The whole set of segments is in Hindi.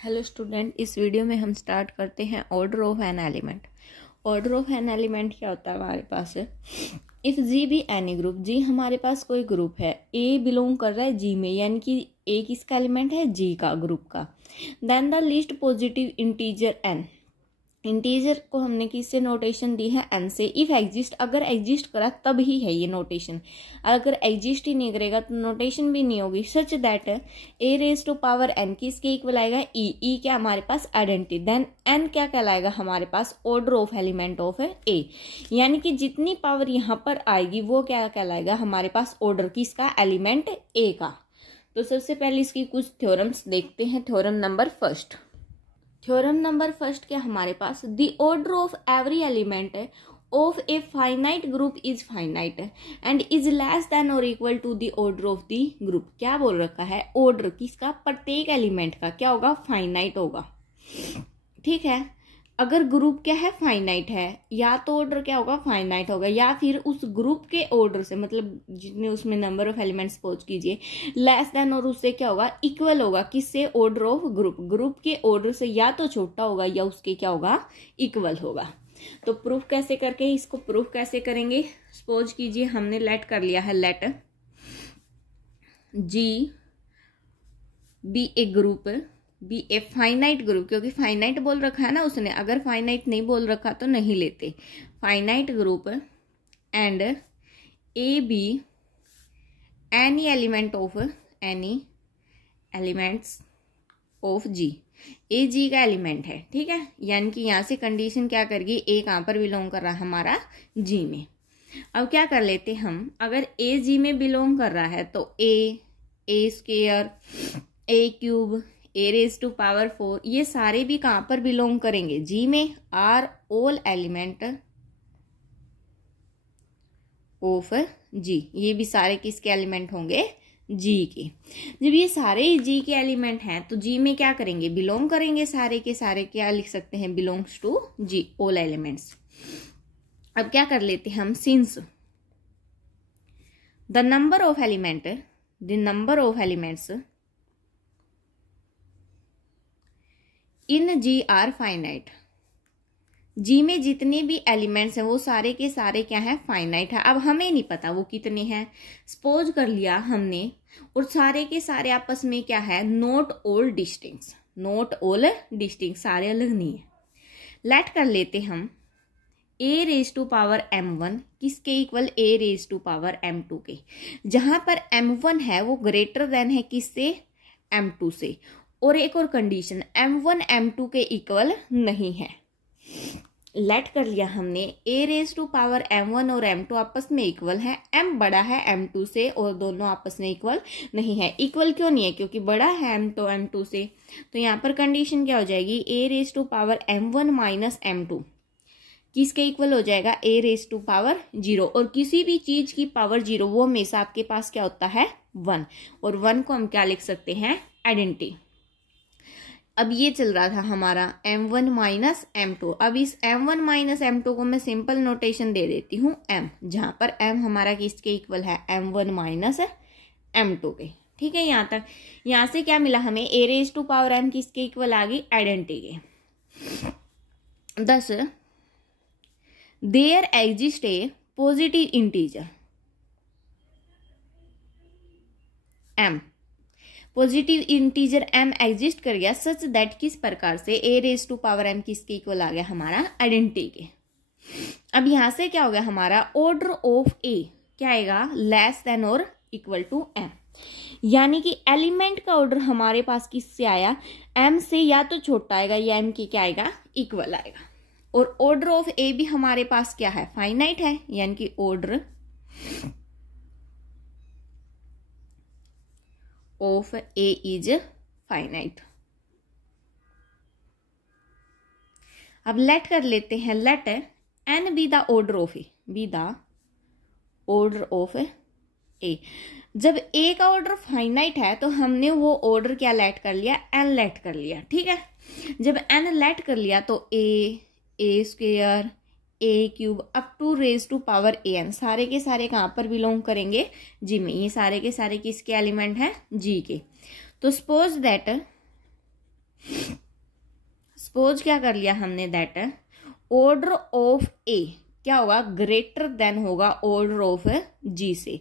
हेलो स्टूडेंट, इस वीडियो में हम स्टार्ट करते हैं order of an element. Order of an element क्या होता है हमारे पास है, if G be any group, G हमारे पास कोई ग्रुप है, ए बिलोंग कर रहा है जी में, यानी कि ए किसका एलिमेंट है, जी का, ग्रुप का। Then the least positive integer n, integer को हमने किससे नोटेशन दी है, एन से। इफ एग्जिस्ट, अगर एग्जिस्ट करा तब ही है ये नोटेशन, अगर एग्जिस्ट ही नहीं करेगा तो नोटेशन भी नहीं होगी। Such that a raise to power n किसके इक्वल आएगा, ई क्या हमारे पास आइडेंटिटी। देन एन क्या कहलाएगा हमारे पास, ऑर्डर ऑफ एलिमेंट ऑफ ए, यानी कि जितनी पावर यहाँ पर आएगी वो क्या कहलाएगा हमारे पास, ऑर्डर किसका, एलिमेंट ए का। तो सबसे पहले इसकी कुछ थ्योरम्स देखते हैं। Theorem number first, theorem number first क्या हमारे पास, the order of every element of a finite group is finite and is less than or equal to the order of the group. क्या बोल रखा है, ऑर्डर किसका, प्रत्येक एलिमेंट का क्या होगा, फाइनाइट होगा। ठीक है, अगर ग्रुप क्या है, फाइनाइट है, या तो ऑर्डर क्या होगा, फाइनाइट होगा, या फिर उस ग्रुप के ऑर्डर से, मतलब जितने उसमें नंबर ऑफ एलिमेंट्स सपोज कीजिए, लेस देन और उससे क्या होगा, इक्वल होगा, किससे, ऑर्डर ऑफ ग्रुप, ग्रुप के ऑर्डर से या तो छोटा होगा या उसके क्या होगा, इक्वल होगा। तो प्रूफ कैसे करके, इसको प्रूफ कैसे करेंगे, सपोज कीजिए हमने लेट कर लिया है, let G be a group, be a finite group, क्योंकि फाइनाइट बोल रखा है ना उसने, अगर फाइनाइट नहीं बोल रखा तो नहीं लेते। Finite group and a be any element of, any elements of G, a G का एलिमेंट है। ठीक है, यानी कि यहाँ से कंडीशन क्या करेगी, ए कहाँ पर बिलोंग कर रहा है हमारा, जी में। अब क्या कर लेते हम, अगर ए जी में बिलोंग कर रहा है तो a square, a cube, a raise to power 4, ये सारे भी कहां पर बिलोंग करेंगे, जी में। आर ऑल एलिमेंट ऑफ जी, ये भी सारे किसके एलिमेंट होंगे, जी के। जब ये सारे जी के एलिमेंट हैं तो जी में क्या करेंगे, बिलोंग करेंगे, सारे के सारे क्या लिख सकते हैं, belongs to G, all elements. अब क्या कर लेते हैं हम, since the number of element, the number of elements in G are finite, G में जितने भी एलिमेंट्स हैं वो सारे के सारे क्या है, फाइनाइट है। अब हमें नहीं पता वो कितने हैं, सपोज कर लिया हमने, और सारे के सारे आपस में क्या है, not all distinct, not all distinct, सारे अलग नहीं है। लेट कर लेते हम a raise to power m1 किसके इक्वल, a raise to power m2 के, जहां पर m1 है वो ग्रेटर देन है किससे, m2 से। और एक और कंडीशन, m1 m2 के इक्वल नहीं है। लेट कर लिया हमने ए रेज टू पावर m1 और m2 आपस में इक्वल है, m बड़ा है m2 से और दोनों आपस में इक्वल नहीं है। इक्वल क्यों नहीं है, क्योंकि बड़ा है m2 से, तो यहाँ पर कंडीशन क्या हो जाएगी, a raise to power m1 minus m2 किसके इक्वल हो जाएगा, ए रेज टू पावर 0। और किसी भी चीज की पावर 0 वो हमेशा आपके पास क्या होता है, 1, और 1 को हम क्या लिख सकते हैं, आइडेंटिटी। अब ये चल रहा था हमारा m1 माइनस m2, अब इस m1 माइनस m2 को मैं सिंपल नोटेशन दे देती हूँ m, जहां पर m हमारा किसके इक्वल है, m1 माइनस m2 के। ठीक है, यहाँ तक, यहाँ से क्या मिला हमें, a raise to power n किसके इक्वल आ गई, आइडेंटिटी के। 10 there exist a positive integer m, positive integer m exist कर गया, सच दैट किस प्रकार से, a raise to power m किसके इक्वल आ गया हमारा, आइडेंटिटी के। अब यहां से क्या हो गया हमारा, ऑर्डर ऑफ ए क्या आएगा, less than or equal to m, यानी कि एलिमेंट का ऑर्डर हमारे पास किससे आया, m से या तो छोटा आएगा या m की क्या आएगा, इक्वल आएगा। और ऑर्डर ऑफ ए भी हमारे पास क्या है, फाइनाइट है, यानी कि order of a is finite. अब लेट कर लेते हैं, let n be the order of a, be the order of a. जब ए का ऑर्डर फाइनाइट है तो हमने वो ऑर्डर क्या लेट कर लिया, एन लेट कर लिया। ठीक है, जब एन लेट कर लिया तो a square, a cube up to raise to power a n, सारे के सारे कहाँ पर बिलोंग करेंगे, जी में। ये सारे के सारे किसके एलिमेंट हैं, जी के। तो सपोज दैट सपोज क्या कर लिया हमने, दैट ऑर्डर ऑफ ए क्या होगा, ग्रेटर देन होगा ऑर्डर ऑफ जी से।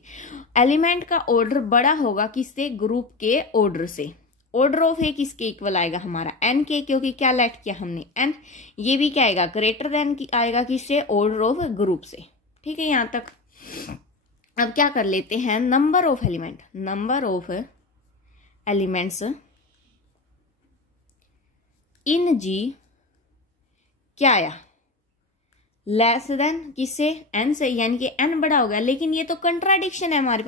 एलिमेंट का ऑर्डर बड़ा होगा किससे, ग्रुप के ऑर्डर से। ऑर्डर ऑफ ए किसके इक्वल आएगा हमारा, एन के, क्योंकि क्या लेट किया हमने, एन। ये भी क्या आएगा, ग्रेटर देन आएगा किससे, ऑर्डर ऑफ ग्रुप से। ठीक है यहां तक। अब क्या कर लेते हैं, number of element, number of elements in G क्या आया, लेस देन किससे, एन से, यानी कि एन बड़ा हो गया। लेकिन ये तो कंट्राडिक्शन है हमारे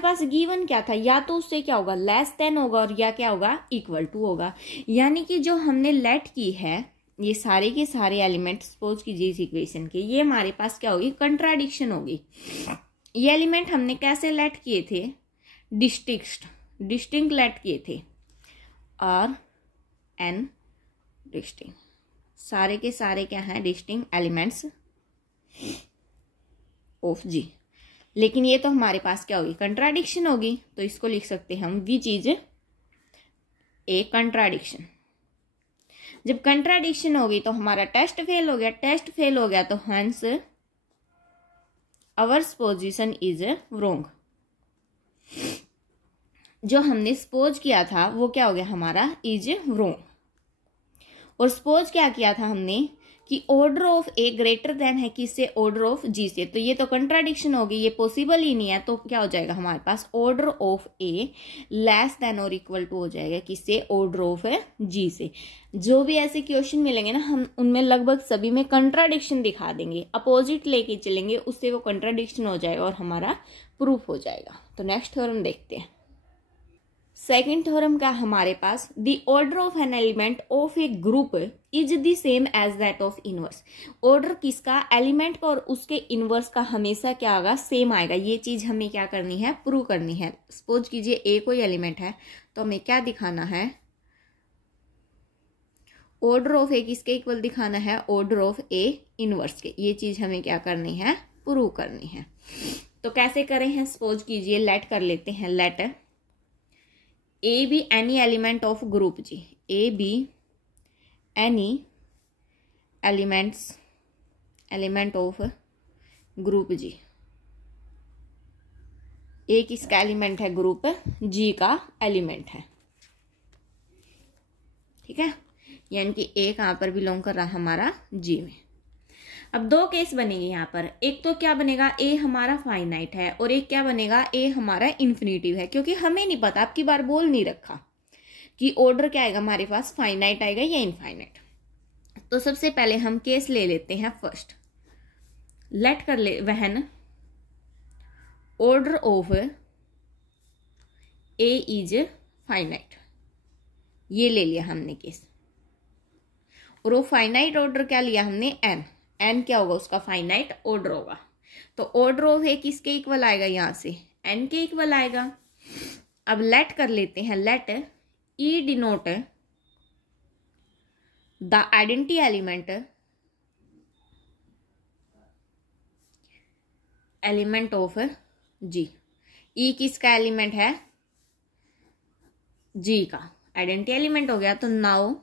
पास गिवन क्या था, या तो उससे क्या होगा लेस देन होगा, और या क्या होगा इक्वल टू होगा। यानी कि जो हमने लेट की है ये सारे के सारे एलिमेंट सपोज कीजिए इस इक्वेशन के, ये हमारे पास क्या होगी, कंट्राडिक्शन होगी। ये एलिमेंट हमने कैसे लेट किए थे, डिस्टिंक्ट लेट किए थे, और एन डिस्टिंक्ट, सारे के सारे क्या हैं, डिस्टिंक्ट एलिमेंट्स ऑफ जी। लेकिन ये तो हमारे पास क्या होगी, कंट्राडिक्शन होगी, तो इसको लिख सकते हैं हम विच इज ए कंट्राडिक्शन। जब कंट्राडिक्शन होगी तो हमारा टेस्ट फेल हो गया, टेस्ट फेल हो गया तो hence our supposition is wrong. जो हमने सपोज किया था वो क्या हो गया हमारा, इज रॉन्ग। और सपोज क्या किया था हमने कि order of A greater than है किससे, ऑर्डर ऑफ जी से। तो ये तो कंट्राडिक्शन होगी, ये पॉसिबल ही नहीं है। तो क्या हो जाएगा हमारे पास, order of a less than or equal to हो जाएगा किससे, ऑर्डर ऑफ जी से। जो भी ऐसे क्वेश्चन मिलेंगे ना, हम उनमें लगभग सभी में कंट्राडिक्शन दिखा देंगे, अपोजिट लेके चलेंगे, उससे वो कंट्राडिक्शन हो जाएगा और हमारा प्रूफ हो जाएगा। तो नेक्स्ट थ्योरम देखते हैं। सेकेंड थ्योरम का हमारे पास, the order of an element of a group is the same as that of inverse. Order किसका, एलिमेंट का और उसके इनवर्स का हमेशा क्या होगा, सेम आएगा। ये चीज हमें क्या करनी है, प्रूव करनी है। सपोज कीजिए ए कोई एलिमेंट है, तो हमें क्या दिखाना है, ऑर्डर ऑफ ए किसके इक्वल दिखाना है, ऑर्डर ऑफ ए इनवर्स के। ये चीज हमें क्या करनी है, प्रूव करनी है। तो कैसे करें हैं, सपोज कीजिए लेट कर लेते हैं, let a be any element of group G, a be any element of group G. A किसका एलिमेंट है, ग्रुप जी का एलिमेंट है। ठीक है, यानी कि ए कहां पर बिलोंग कर रहा है, हमारा जी में। अब दो केस बनेंगे यहाँ पर, एक तो क्या बनेगा, ए हमारा फाइनाइट है, और एक क्या बनेगा, ए हमारा इन्फिनिटिव है। क्योंकि हमें नहीं पता, अब की बार बोल नहीं रखा कि ऑर्डर क्या आएगा हमारे पास, फाइनाइट आएगा या इनफाइनाइट। तो सबसे पहले हम केस ले लेते हैं फर्स्ट, लेट कर ले वहन order of a is finite, ये ले लिया हमने केस। और वो फाइनाइट ऑर्डर क्या लिया हमने, एन। एन क्या होगा, उसका फाइनाइट ऑर्डर होगा। तो ऑर्डर ऑफ ए किसके इक्वल आएगा, यहां से एन के इक्वल आएगा। अब लेट कर लेते हैं, let e denote the identity element of G. E किसका एलिमेंट है, जी का आइडेंटिटी एलिमेंट हो गया। तो नाउ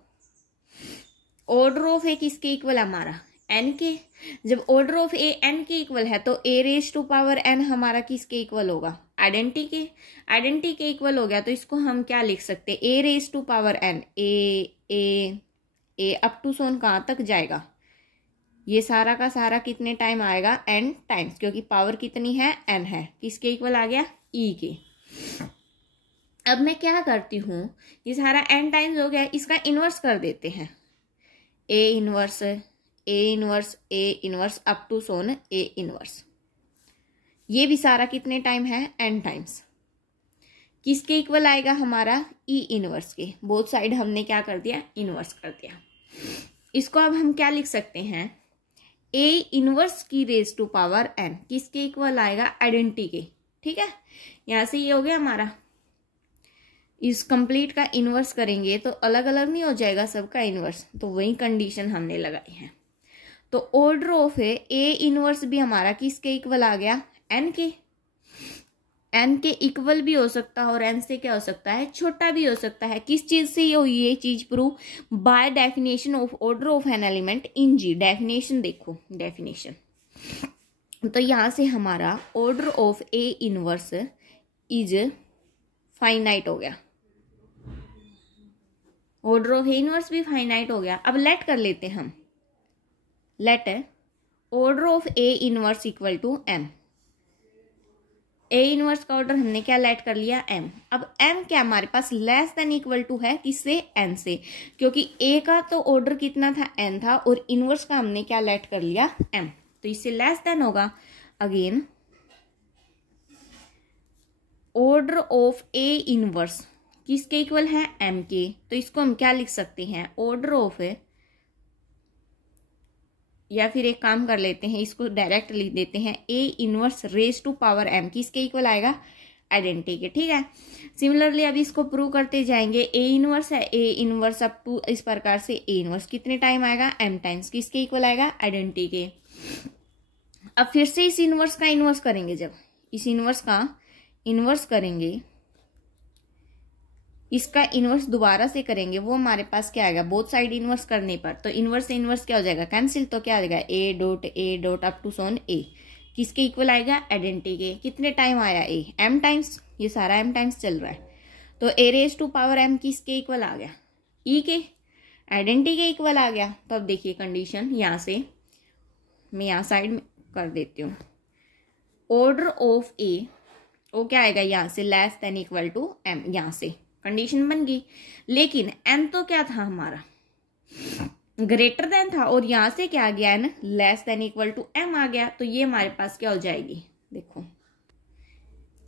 ऑर्डर ऑफ ए किसके इक्वल है हमारा, एन के। जब ऑर्डर ऑफ ए एन के इक्वल है तो ए रेज टू पावर एन हमारा किसके इक्वल होगा, आइडेंटिटी के। आइडेंटिटी के इक्वल हो गया तो इसको हम क्या लिख सकते हैं, a raise to power n, a a a up to सोन कहाँ तक जाएगा, ये सारा का सारा कितने टाइम आएगा, एन टाइम्स, क्योंकि पावर कितनी है, एन है। किसके इक्वल आ गया, ई के। अब मैं क्या करती हूँ, ये सारा एन टाइम्स हो गया, इसका इनवर्स कर देते हैं, a inverse up to son a inverse. ये भी सारा कितने टाइम है, एन टाइम्स। किसके इक्वल आएगा हमारा, ई इनवर्स के। बोथ साइड हमने क्या कर दिया, इनवर्स कर दिया। इसको अब हम क्या लिख सकते हैं, ए इनवर्स की रेज टू पावर एन किसके इक्वल आएगा, आइडेंटिटी के। ठीक है, यहां से ये हो गया हमारा। इस कंप्लीट का इनवर्स करेंगे तो अलग अलग नहीं हो जाएगा सबका इनवर्स, तो वही कंडीशन हमने लगाई है। तो ऑर्डर ऑफ ए इनवर्स भी हमारा किसके इक्वल आ गया, एन के। एन के इक्वल भी हो सकता है और एन से क्या हो सकता है, छोटा भी हो सकता है। किस चीज से ये चीज prove, by definition of order of an element in G. Definition देखो, डेफिनेशन तो यहां से हमारा order of a inverse is finite हो गया, ऑर्डर ऑफ ए इनवर्स भी फाइनाइट हो गया। अब लेट कर लेते हम, let order of a inverse equal to m. A inverse का ऑर्डर हमने क्या लेट कर लिया, एम। अब एम क्या हमारे पास लेस देन इक्वल टू है, किससे, एन से, क्योंकि ए का तो ऑर्डर कितना था, एन था, और इनवर्स का हमने क्या लेट कर लिया, एम, तो इससे लेस देन होगा। Again order of a inverse किसके इक्वल है, एम के, तो इसको हम क्या लिख सकते हैं, ऑर्डर ऑफ, या फिर एक काम कर लेते हैं, इसको डायरेक्ट लिख देते हैं, a inverse raise to power m किसके इक्वल आएगा, आइडेंटिटी के। ठीक है, सिमिलरली अब इसको प्रूव करते जाएंगे। ए इनवर्स है, ए इनवर्स अप टू इस प्रकार से ए इनवर्स कितने टाइम आएगा, एम टाइम्स, किसके इक्वल आएगा, आइडेंटिटी के। अब फिर से इस इनवर्स का इनवर्स करेंगे, जब इस इनवर्स का इनवर्स करेंगे, इसका इनवर्स दोबारा से करेंगे, वो हमारे पास क्या आएगा, बोथ साइड इनवर्स करने पर, तो इनवर्स से इनवर्स क्या हो जाएगा, कैंसिल, तो क्या आ जाएगा, ए डॉट अप टू सोन ए किसके इक्वल आएगा, आइडेंटिटी के। कितने टाइम आया, ए, एम टाइम्स, ये सारा एम टाइम्स चल रहा है, तो ए रेज टू पावर एम किसके इक्वल आ गया, ई के, आइडेंटिटी के इक्वल आ गया। तो अब देखिए कंडीशन, यहां से मैं यहाँ साइड में कर देती हूँ, ऑर्डर ऑफ ए, वो क्या आएगा यहाँ से, less than equal to m, यहाँ से कंडीशन बन गई। लेकिन एन तो क्या था हमारा, ग्रेटर देन था, और यहां से क्या आ गया, n less than equal to m आ गया, तो ये हमारे पास क्या हो जाएगी, देखो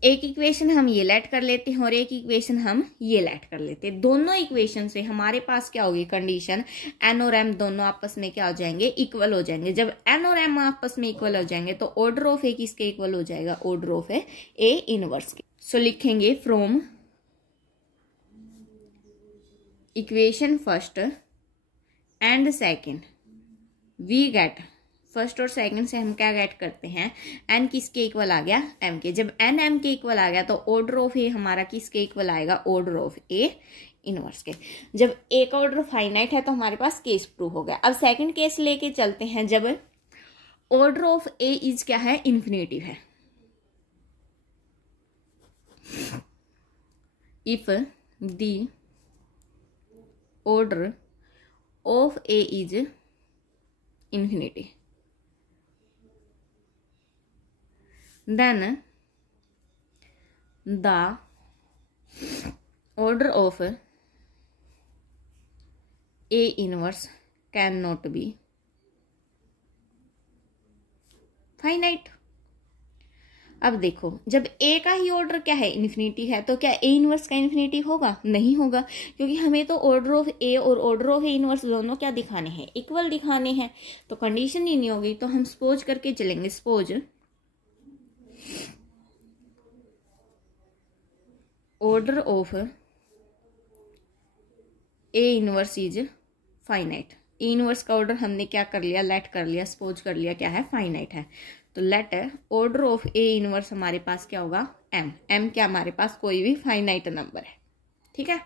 एक इक्वेशन हम ये लेट कर लेते हैं और एक इक्वेशन हम ये लेट कर लेते हैं। दोनों इक्वेशन से हमारे पास क्या होगी कंडीशन, एन और एम दोनों आपस में क्या हो जाएंगे, इक्वल हो जाएंगे। जब एन और एम आपस में इक्वल हो जाएंगे तो ऑर्डर ऑफ ए किसके इक्वल हो जाएगा, ऑर्डर ऑफ ए इनवर्स के। सो लिखेंगे from equation first and second we get, first और सेकंड से हम क्या गेट करते हैं, एन किसके इक्वल आ गया, एम के। जब एन एम के इक्वल आ गया तो ऑर्डर ऑफ ए हमारा किसके इक्वल आएगा, ऑर्डर ऑफ ए इनवर्स के। जब ए का ऑर्डर फाइनाइट है तो हमारे पास केस प्रूव हो गया। अब सेकंड केस लेके चलते हैं, जब ऑर्डर ऑफ ए इज क्या है, इन्फिनेटिव है। If the order of A is infinity, then the order of A inverse cannot be finite। अब देखो, जब ए का ही ऑर्डर क्या है, इन्फिनिटी है, तो क्या ए इनवर्स का इन्फिनिटी होगा, नहीं होगा, क्योंकि हमें तो ऑर्डर ऑफ ए और ऑर्डर ऑफ ए इनवर्स दोनों क्या दिखाने हैं, इक्वल दिखाने हैं, तो कंडीशन ही नहीं होगी। तो हम सपोज करके चलेंगे, suppose order of a inverse is finite. A inverse का ऑर्डर हमने क्या कर लिया, लेट कर लिया, सपोज कर लिया क्या है, फाइनाइट है, तो let order of a inverse हमारे पास क्या होगा, एम। एम क्या हमारे पास कोई भी फाइनाइट नंबर है, ठीक है।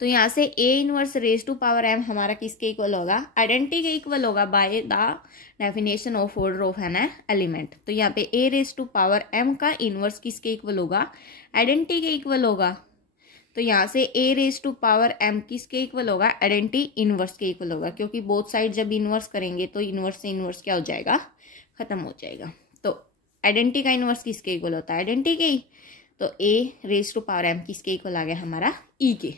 तो यहां से a inverse raise to power m हमारा किसके इक्वल होगा, आइडेंटिटी के इक्वल होगा by the definition of order of an element. तो यहाँ पे a raise to power m का इनवर्स किसके इक्वल होगा, आइडेंटिटी के इक्वल होगा। तो यहाँ से a raise to power m किसके इक्वल होगा, आइडेंटिटी इनवर्स के इक्वल होगा, क्योंकि बोथ साइड जब इनवर्स करेंगे तो इनवर्स से इनवर्स क्या हो जाएगा, खत्म हो जाएगा। तो आइडेंटिटी का इनवर्स किसके इक्वल होता है, आइडेंटिटी के ही, तो ए रेज टू पावर एम किसके इक्वल आ गया हमारा, ई के।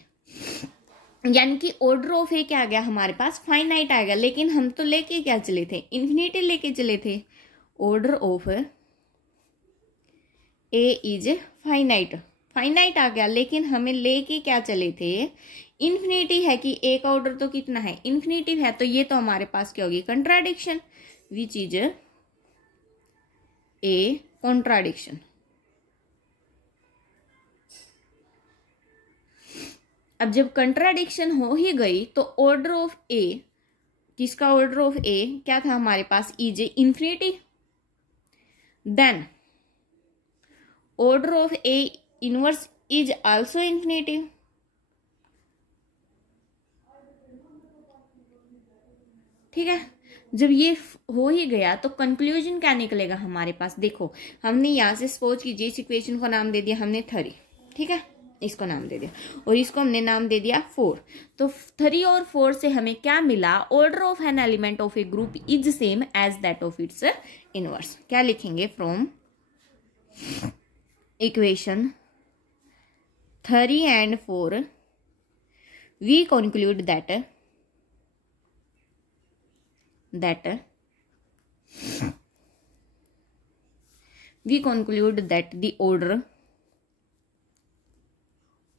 यानी कि ऑर्डर ऑफ ए क्या आ गया हमारे पास, फाइनाइट आ गया, लेकिन हम तो लेके क्या चले थे, इन्फिनिटी लेके चले थे। Order of a is finite, finite आ गया, लेकिन हमें लेके क्या चले थे, इन्फिनिटी है कि ए का ऑर्डर तो कितना है, इन्फिनिटिव है, तो ये तो हमारे पास क्या होगी, contradiction, which is a contradiction. अब जब कंट्राडिक्शन हो ही गई तो ऑर्डर ऑफ ए, किसका ऑर्डर ऑफ ए क्या था हमारे पास, is infinity, then order of a inverse is also infinitive. ठीक है, जब ये हो ही गया तो कंक्लूजन क्या निकलेगा हमारे पास। देखो हमने यहाँ से सपोज कीजिए इस इक्वेशन को नाम दे दिया हमने 3, ठीक है, इसको नाम दे दिया और इसको हमने नाम दे दिया 4। तो 3 और 4 से हमें क्या मिला, order of an element of a group is same as that of its inverse. क्या लिखेंगे, from equation 3 and 4 we conclude that the order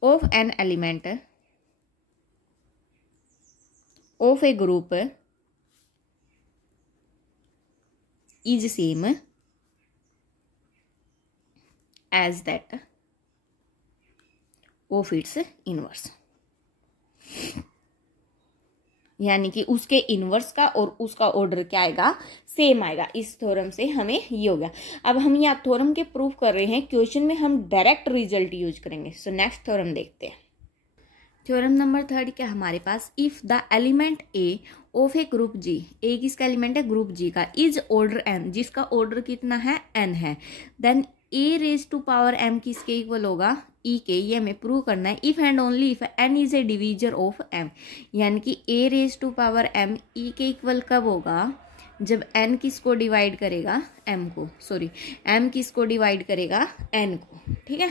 of an element of a group is same as that of its inverse। यानी कि उसके इनवर्स का और उसका ऑर्डर क्या आएगा, सेम आएगा। इस थ्योरम से हमें ये हो गया। अब हम यहाँ थ्योरम के प्रूफ कर रहे हैं, क्वेश्चन में हम डायरेक्ट रिजल्ट यूज करेंगे। सो नेक्स्ट थ्योरम देखते हैं। थ्योरम नंबर 3 क्या हमारे पास, if the element a of a group G, a किसका एलिमेंट है, ग्रुप जी का, इज ऑर्डर एन, जिसका ऑर्डर कितना है, एन है, then a raise to power m किसके इक्वल होगा, ई के। ये हमें प्रूव करना है। If and only if n is a divisor of m, यानी कि a raise to power m e के इक्वल कब होगा, जब एन किसको डिवाइड करेगा, एम को, सॉरी एम किसको डिवाइड करेगा, एन को। ठीक है,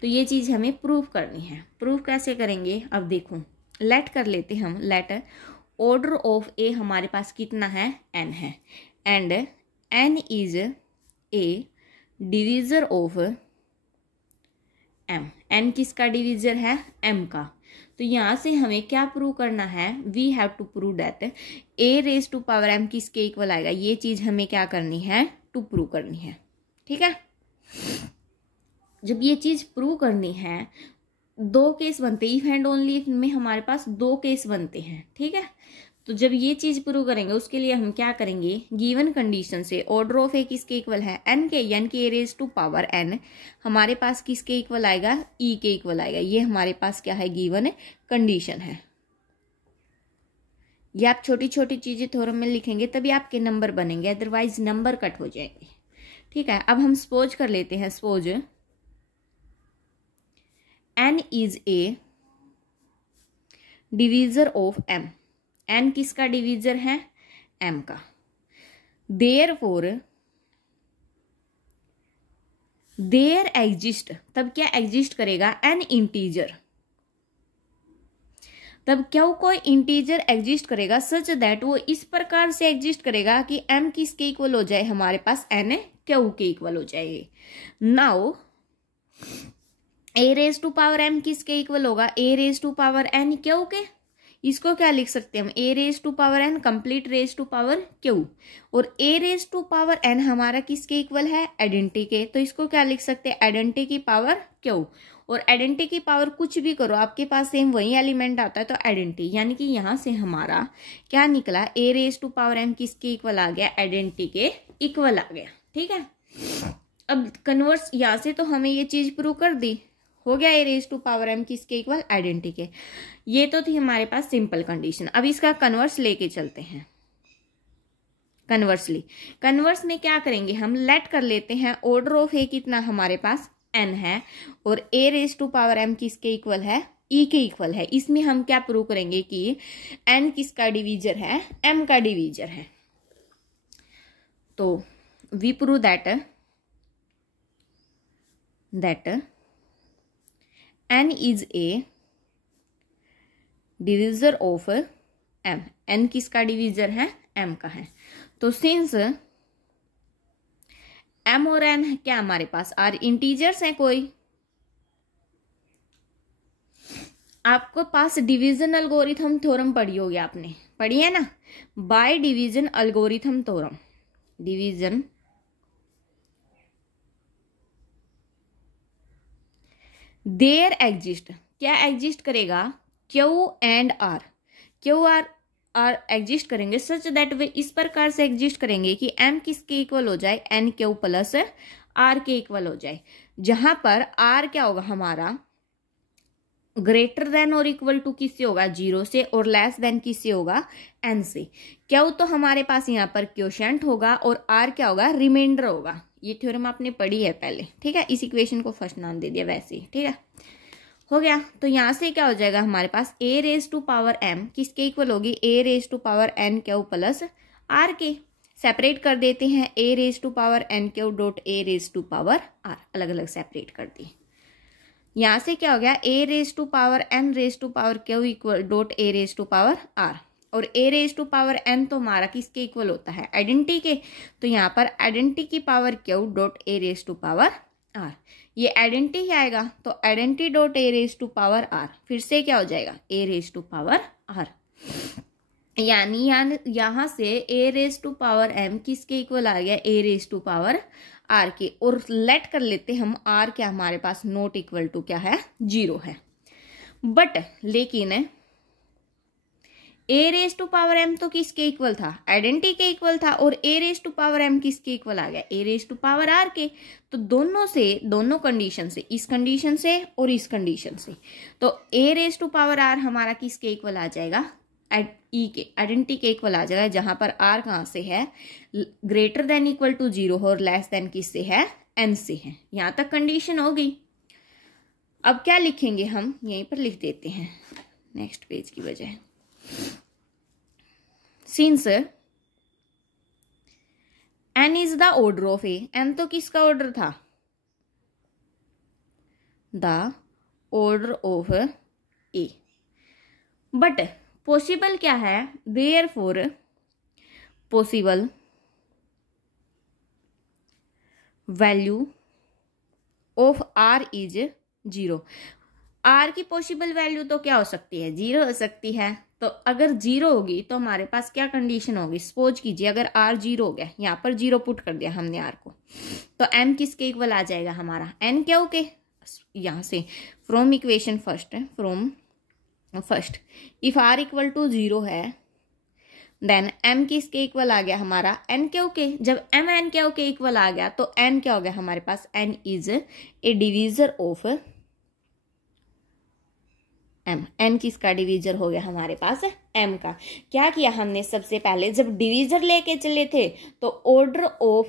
तो ये चीज हमें प्रूव करनी है। प्रूव कैसे करेंगे, अब देखो लेट कर लेते हम, लेट ऑर्डर ऑफ ए हमारे पास कितना है, एन है, and n is a divisor of m, n किसका डिवीजर है, एम का। तो यहां से हमें क्या प्रूव करना है, we have to prove that a raise to power m किसके इक्वल आएगा। ये चीज हमें क्या करनी है, टू प्रूव करनी है। ठीक है, जब ये चीज प्रूव करनी है, 2 केस बनते हैं, इफ एंड ओनली इफ में हमारे पास 2 केस बनते हैं। ठीक है, तो जब ये चीज प्रूव करेंगे उसके लिए हम क्या करेंगे, गिवन कंडीशन से ऑर्डर ऑफ ए किसके इक्वल है, एन के, यानी कि a raise to power N हमारे पास किसके इक्वल आएगा, ई के इक्वल आएगा। ये हमारे पास क्या है, गिवन कंडीशन है। ये आप छोटी छोटी चीजें थ्योरम में लिखेंगे तभी आपके नंबर बनेंगे, अदरवाइज नंबर कट हो जाएंगे। ठीक है, अब हम सपोज कर लेते हैं, suppose n is a divisor of m, n किसका डिवीजर है, एम का। देयरफॉर देयर एग्जिस्ट, तब क्या एग्जिस्ट करेगा, एन इंटीजर, तब क्यों कोई इंटीजर एग्जिस्ट करेगा सच दैट वो इस प्रकार से एग्जिस्ट करेगा कि एम किसके इक्वल हो जाए, हमारे पास एन क्यू के इक्वल हो जाए। Now a raise to power m किसके इक्वल होगा, a raise to power n q के। इसको क्या लिख सकते हैं हम, a raise to power n complete raise to power q, और a raise to power n हमारा किसके इक्वल है, आइडेंटिटी के। तो इसको क्या लिख सकते हैं, आइडेंटिटी की पावर क्यू, और आइडेंटिटी की पावर कुछ भी करो आपके पास सेम वही एलिमेंट आता है, तो आइडेंटिटी। यानी कि यहां से हमारा क्या निकला, ए रेज टू पावर एम किसके इक्वल आ गया, आइडेंटिटी के इक्वल आ गया। ठीक है, अब कन्वर्स यहां से तो हमें ये चीज प्रूव कर दी, हो गया ए रेज टू पावर एम किसके इक्वल, आइडेंटिटी के। ये तो थी हमारे पास सिंपल कंडीशन। अब इसका कन्वर्स लेके चलते हैं। कन्वर्सली, कन्वर्स में क्या करेंगे हम, लेट कर लेते हैं ऑर्डर ऑफ ए कितना हमारे पास, एन है, और a raise to power m किसके इक्वल है, ई के इक्वल है। इसमें हम क्या प्रूव करेंगे कि एन किसका डिवीजर है, एम का डिवीजर है। तो we prove that n is a divisor of m, n किसका डिवीजर है, एम का है। तो सिंस एम और एन क्या हमारे पास आर इंटीजर्स हैं, कोई आपको पास डिवीजन एल्गोरिथम थ्योरम पढ़ी होगी, आपने पढ़ी है ना, by division algorithm theorem. Division there exist, क्या एग्जिस्ट करेगा, q and r, q r exist करेंगे सच दैट वे इस प्रकार से एग्जिस्ट करेंगे कि एम किसके इक्वल हो जाए, एन क्यू प्लस आर के इक्वल हो जाए। जहां पर आर क्या होगा हमारा greater than or equal to किससे होगा 0 से, और लेस देन किससे होगा n से। क्यों तो हमारे पास यहाँ पर क्वोशंट होगा और r क्या होगा रिमाइंडर होगा। ये थ्योरम आपने पढ़ी है पहले, ठीक है। इस इक्वेशन को फर्स्ट नाम दे दिया वैसे ही, ठीक है, हो गया। तो यहाँ से क्या हो जाएगा हमारे पास a raise to power m किसके इक्वल होगी a raise to power n q plus r के। सेपरेट कर देते हैं a raise to power n q dot a raise to power r, अलग अलग सेपरेट कर दिए। यहाँ से क्या हो गया a raise to power n raise to power q equal dot a raise to power r, और a raise to power n तो हमारा किसके इक्वल होता है आइडेंटिटी के। तो यहाँ पर आइडेंटिटी की power q dot a raise to power r, ये आइडेंटिटी आएगा तो identity dot a raise to power r फिर से क्या हो जाएगा a raise to power r, यानी यहाँ से a raise to power m किसके इक्वल आ गया a raise to power r के। और लेट कर लेते हम r क्या हमारे पास नॉट इक्वल टू क्या है 0 है। बट लेकिन a raise to power m तो किसके इक्वल था आइडेंटिटी के इक्वल था, और a raise to power m किसके इक्वल आ गया a raise to power r के। तो दोनों कंडीशन से, इस कंडीशन से और इस कंडीशन से, तो a raise to power r हमारा किसके इक्वल आ जाएगा ई के आइडेंटिटी के इक्वल आ जाएगा, जहां पर r कहाँ से है ग्रेटर देन इक्वल टू 0 और लेस देन किससे है n से है। यहां तक कंडीशन हो गई। अब क्या लिखेंगे हम यहीं पर लिख देते हैं नेक्स्ट पेज की बजाय। Since n is the order of a, n तो किसका ऑर्डर था the order of a, but possible क्या है therefore possible value of r is 0। r की पॉसिबल वैल्यू तो क्या हो सकती है 0 हो सकती है। तो अगर 0 होगी तो हमारे पास क्या कंडीशन होगी, सपोज कीजिए अगर r 0 हो गया, यहाँ पर 0 पुट कर दिया हमने r को, तो m किसके इक्वल आ जाएगा हमारा n क्या हो के। यहाँ से from equation first if r equal to 0 है देन m किसके इक्वल आ गया हमारा n क्यू के। जब m n क्यू के इक्वल आ गया तो n क्या हो गया हमारे पास n is a divisor of m। n किसका डिवीजर हो गया हमारे पास m का। क्या किया हमने सबसे पहले जब डिवीजर लेके चले थे तो ऑर्डर ऑफ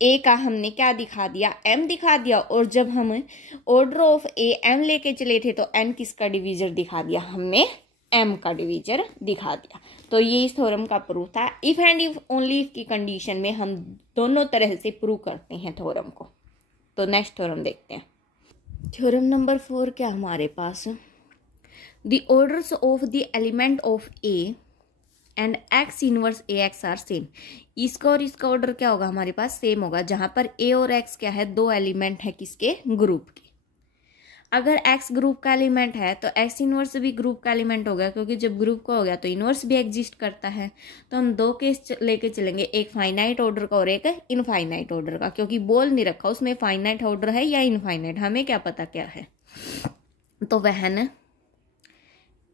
a का हमने क्या दिखा दिया m दिखा दिया, और जब हम ऑर्डर ऑफ a m लेके चले थे तो n किसका डिवीजर दिखा दिया हमने m का डिवीजर दिखा दिया। तो ये इस थ्योरम का प्रूफ था। If and if only if की कंडीशन में हम दोनों तरह से प्रूव करते हैं थ्योरम को। तो नेक्स्ट थ्योरम देखते हैं। थ्योरम नंबर 4 क्या हमारे पास the orders of the element of a and x inverse ax are same. इसका और इसका ऑर्डर क्या होगा हमारे पास सेम होगा, जहां पर a और x क्या है दो एलिमेंट है किसके ग्रुप के। अगर x ग्रुप का एलिमेंट है तो x इनवर्स भी ग्रुप का एलिमेंट होगा, क्योंकि जब ग्रुप का हो गया तो इनवर्स भी एग्जिस्ट करता है। तो हम दो केस लेके चलेंगे, एक फाइनाइट ऑर्डर का और एक इनफाइनाइट ऑर्डर का, क्योंकि बोल नहीं रखा उसमें फाइनाइट ऑर्डर है या इनफाइनाइट, हमें क्या पता क्या है। तो वहन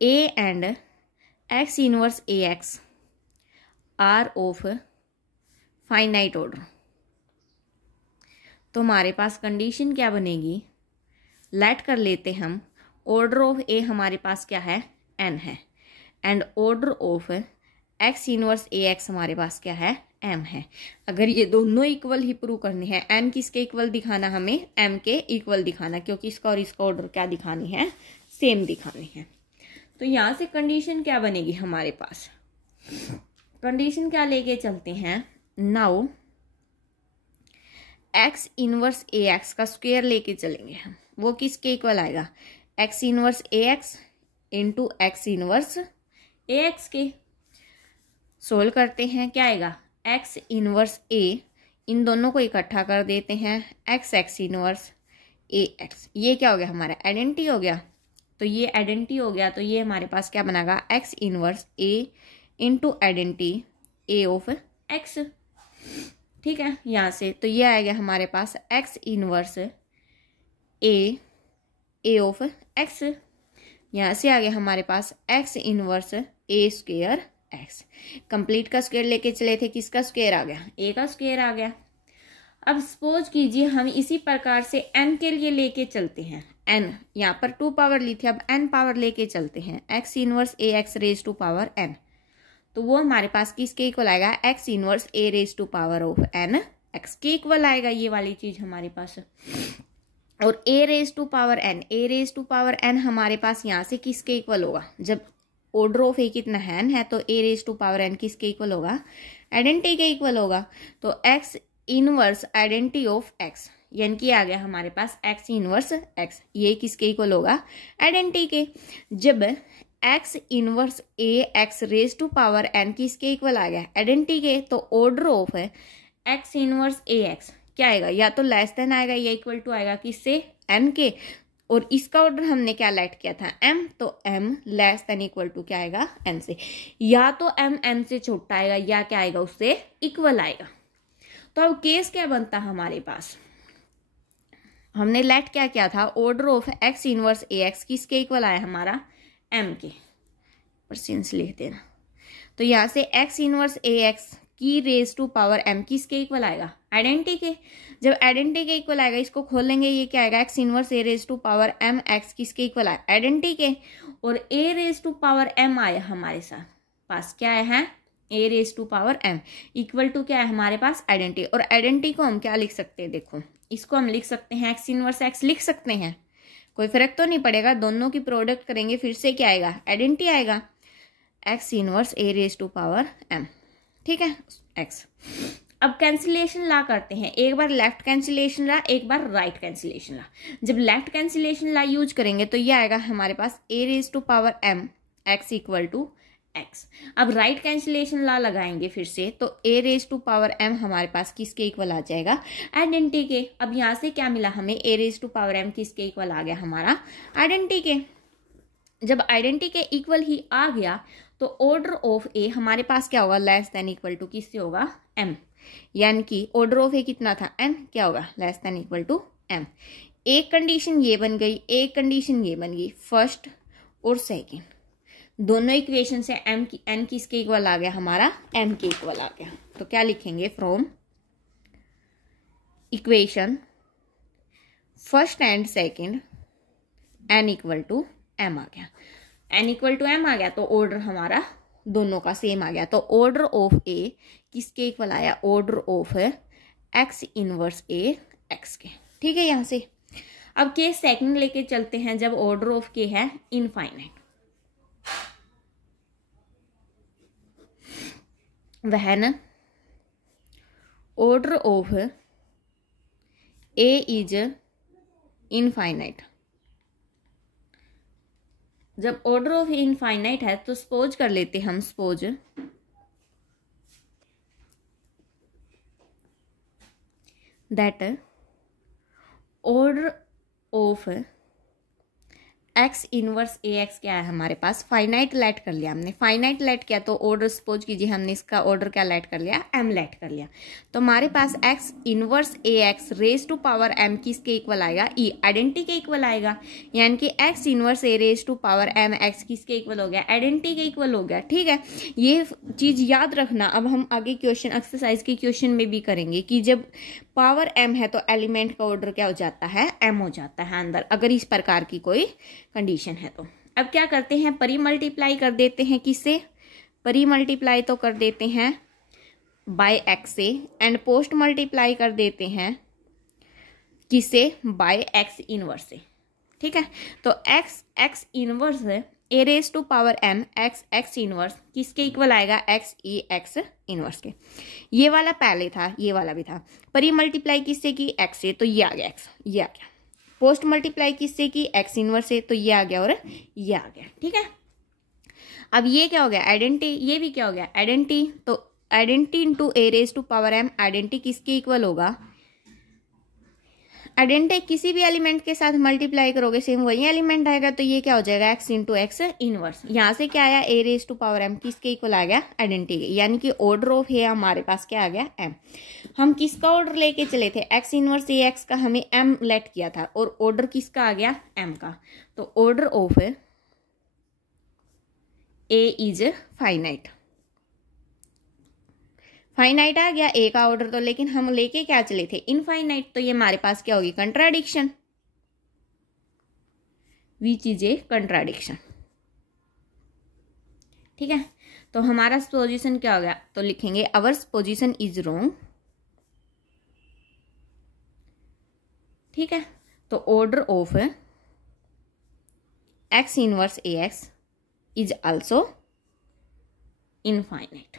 a and x inverse ax are of finite order, तो हमारे पास कंडीशन क्या बनेगी, लेट कर लेते हम ऑर्डर ऑफ a हमारे पास क्या है n है, and order of x inverse ax हमारे पास क्या है m है। अगर ये दोनों इक्वल ही प्रूव करने हैं, n किसके इक्वल दिखाना हमें m के इक्वल दिखाना, क्योंकि इसका और इसका ऑर्डर क्या दिखानी है सेम दिखानी है। तो यहाँ से कंडीशन क्या बनेगी हमारे पास, कंडीशन क्या लेके चलते हैं नाउ x इनवर्स ax का स्क्वायर लेके चलेंगे हम, वो किसके इक्वल आएगा x inverse ax into x inverse ax के। सोल्व करते हैं क्या आएगा x इनवर्स a, इन दोनों को इकट्ठा कर देते हैं x इनवर्स ax, ये क्या हो गया हमारा आइडेंटिटी हो गया। तो ये आइडेंटिटी हो गया, तो ये हमारे पास क्या बनेगा x inverse a into identity a of x, ठीक है। यहाँ से तो ये आ गया हमारे पास x inverse a of x, यहाँ से आ गया हमारे पास x inverse a square x। Complete का स्क्वायर लेके चले थे, किसका स्क्वायर आ गया a का स्क्वायर आ गया। अब सपोज कीजिए हम इसी प्रकार से n के लिए लेके चलते हैं, n यहाँ पर 2 पावर ली थी, अब n पावर लेके चलते हैं, x inverse a x raise to power n, तो वो हमारे पास किसके इक्वल आएगा, x inverse a raise to power of n x के इक्वल आएगा ये वाली चीज हमारे पास। और a raise to power n, a raise to power n हमारे पास यहाँ से किसके इक्वल होगा, जब ऑर्डर ऑफ ए कितना है n है तो a raise to power n किसके इक्वल होगा, आइडेंटिटी के इक्वल होगा। तो x inverse identity of x, यानी कि आ गया हमारे पास x इनवर्स x, ये किसके इक्वल होगा, आइडेंटिटी के। जब x inverse a x raise to power n किसके इक्वल आ गया, आइडेंटिटी के, तो ऑर्डर ऑफ है x इनवर्स ए एक्स क्या आएगा, या तो लेस देन आएगा या इक्वल टू आएगा किससे, n के, और इसका ऑर्डर हमने क्या लेट किया था, m, तो m less than equal to क्या आएगा, n से, या तो m n से छोटा आएगा या क्या आएगा, उससे इक्वल आएगा। तो अब केस क्या बनता है हमारे पास, हमने लेट क्या किया था, order of x inverse a x किसके इक्वल आया हमारा, m के, परसेंस लिख देना। तो यहाँ से x इनवर्स ए एक्स की रेज टू पावर m किसके इक्वल आएगा, आइडेंटिटी के। जब आइडेंटिटी के इक्वल आएगा, इसको खोलेंगे, ये क्या आएगा, x inverse a raise to power m x किसके इक्वल आएगा, आइडेंटिटी के। और a raise to power m आया हमारे साथ पास, क्या है, a raise to power m equal to क्या है हमारे पास, आइडेंटिटी। और आइडेंटिटी को हम क्या लिख सकते हैं, देखो इसको हम लिख सकते हैं x इनवर्स x लिख सकते हैं, कोई फर्क तो नहीं पड़ेगा, दोनों की प्रोडक्ट करेंगे फिर से क्या आएगा, आइडेंटिटी आएगा, x inverse a raise to power m, ठीक है x। अब कैंसिलेशन ला करते हैं, एक बार लेफ्ट कैंसिलेशन ला, एक बार राइट कैंसिलेशन ला। जब लेफ्ट कैंसिलेशन ला यूज करेंगे तो ये आएगा हमारे पास a raise to power m x equal to x। अब राइट कैंसिलेशन ला लगाएंगे फिर से, तो a raise to power m हमारे पास किसके इक्वल आ जाएगा, आइडेंटिटी के। अब यहाँ से क्या मिला हमें, a raise to power m किसके इक्वल आ गया हमारा, आइडेंटिटी के। जब आइडेंटिटी के इक्वल ही आ गया तो ऑर्डर ऑफ ए हमारे पास क्या होगा, लेस देन इक्वल टू किससे होगा, m, यानी कि ऑर्डर ऑफ ए कितना था, n, क्या होगा, less than equal to m। एक कंडीशन ये बन गई, एक कंडीशन ये बन गई, फर्स्ट और सेकंड दोनों इक्वेशन से n किसके इक्वल आ गया हमारा, m के इक्वल आ गया। तो क्या लिखेंगे, from equation first and second n equal to m आ गया, n इक्वल टू m आ गया, तो ऑर्डर हमारा दोनों का सेम आ गया। तो ऑर्डर ऑफ ए किसके इक्वल आया, order of x inverse A x के, ठीक है। यहाँ से अब केस सेकंड लेके चलते हैं, जब ऑर्डर ऑफ के है इनफाइनाइट, वह न order of a is infinite. जब ऑर्डर ऑफ इनफाइनाइट है तो सपोज कर लेते हम, suppose that order of x inverse a x क्या है हमारे पास, फाइनाइट लेट कर लिया हमने, फाइनाइट लेट किया तो ऑर्डर सपोज कीजिए हमने इसका ऑर्डर क्या लेट कर लिया, m लेट कर लिया। तो हमारे पास x inverse a x raise to power m किसके इक्वल आएगा, e, आइडेंटिटी के इक्वल आएगा, यानी कि x inverse a raise to power m x किसके इक्वल हो गया, आइडेंटिटी के इक्वल हो गया, ठीक है। ये चीज याद रखना। अब हम आगे क्वेश्चन एक्सरसाइज के क्वेश्चन में भी करेंगे कि जब पावर m है तो एलिमेंट का ऑर्डर क्या हो जाता है, m हो जाता है अंदर, अगर इस प्रकार की कोई कंडीशन है तो। अब क्या करते हैं, परी मल्टीप्लाई कर देते हैं, किससे, परी मल्टीप्लाई तो कर देते हैं बाय x से, एंड पोस्ट मल्टीप्लाई कर देते हैं किससे, बाय x इनवर्स से, ठीक है। तो x inverse a raise to power m x inverse किसके इक्वल आएगा, x e x इनवर्स के। ये वाला पहले था, ये वाला भी था। परी मल्टीप्लाई किससे की, x से, तो ये आ गया x, ये आ गया। पोस्ट मल्टीप्लाई किससे की, x इनवर्स से, तो ये आ गया और ये आ गया, ठीक है। अब ये क्या हो गया, आइडेंटिटी, ये भी क्या हो गया, आइडेंटिटी। तो identity into a raise to power m, identity किसके इक्वल होगा, आइडेंटिटी किसी भी एलिमेंट के साथ मल्टीप्लाई करोगे सेम वही एलिमेंट आएगा, तो ये क्या हो जाएगा, x इंटू एक्स इनवर्स। यहाँ से क्या आया, ए रेज टू पावर m किसके इक्वल आ गया, आइडेंटिटी, यानी कि ऑर्डर ऑफ है हमारे पास क्या आ गया, m। हम किसका ऑर्डर लेके चले थे, x इनवर्स ए एक्स का हमने m लेट किया था, और ऑर्डर किसका आ गया, m का। तो order of a is finite, finite आ गया ए का ऑर्डर, तो लेकिन हम लेके क्या चले थे, इनफाइनाइट, तो ये हमारे पास क्या होगी, contradiction, which is a contradiction. ठीक है, तो हमारा पोजीशन क्या हो गया, तो लिखेंगे आवर पोजीशन इज रोंग। ठीक है, तो order of x inverse a x is also infinite.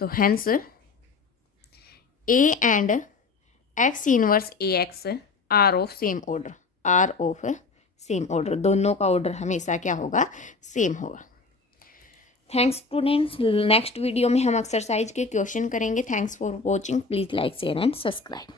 तो hence a and x inverse a x are of same order, are of same order, दोनों का ऑर्डर हमेशा क्या होगा, सेम होगा। थैंक्स स्टूडेंट्स, नेक्स्ट वीडियो में हम एक्सरसाइज के क्वेश्चन करेंगे। Thanks for watching, please like share and subscribe.